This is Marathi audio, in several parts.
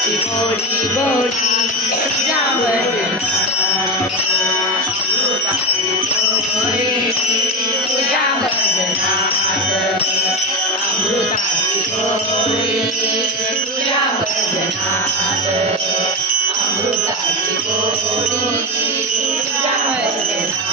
अमृताची गोडी गोडी तुझ्या भजनात अमृताची गोडी तुझ्या भजनात अमृताची गोडी तुझ्या भजनात अमृताची गोडी तुझ्या भजनात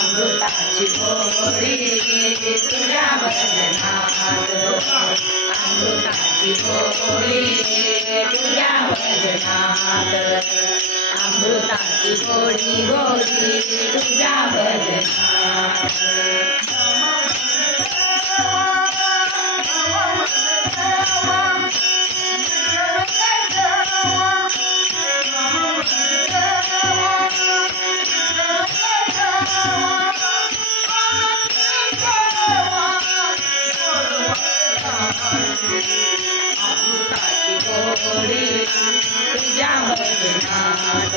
अमृताची गोडी तुझ्या भजनात अमृताची गोडी तुझ्या भजनात अमृताची गोडी गोडी तुझ्या भजनात अमृताची गोडी तुझ्या भजनात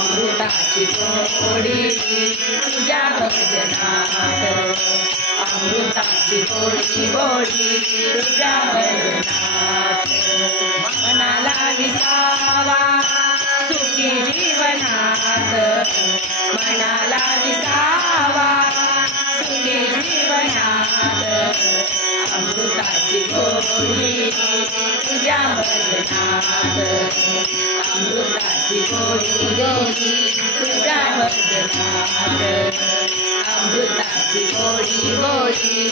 अमृताची गोडी तुझ्या भजनात अमृताची गोडी गोडी तुझ्या भजनात मनाला विसावा सुखी जीवनात मनाला विसावा सुखी जीवनात अमृताची गोडी तुझ्या भजनात अमृताची गोडी गोडी तुझ्या भजनात अमृताची गोडी गोडी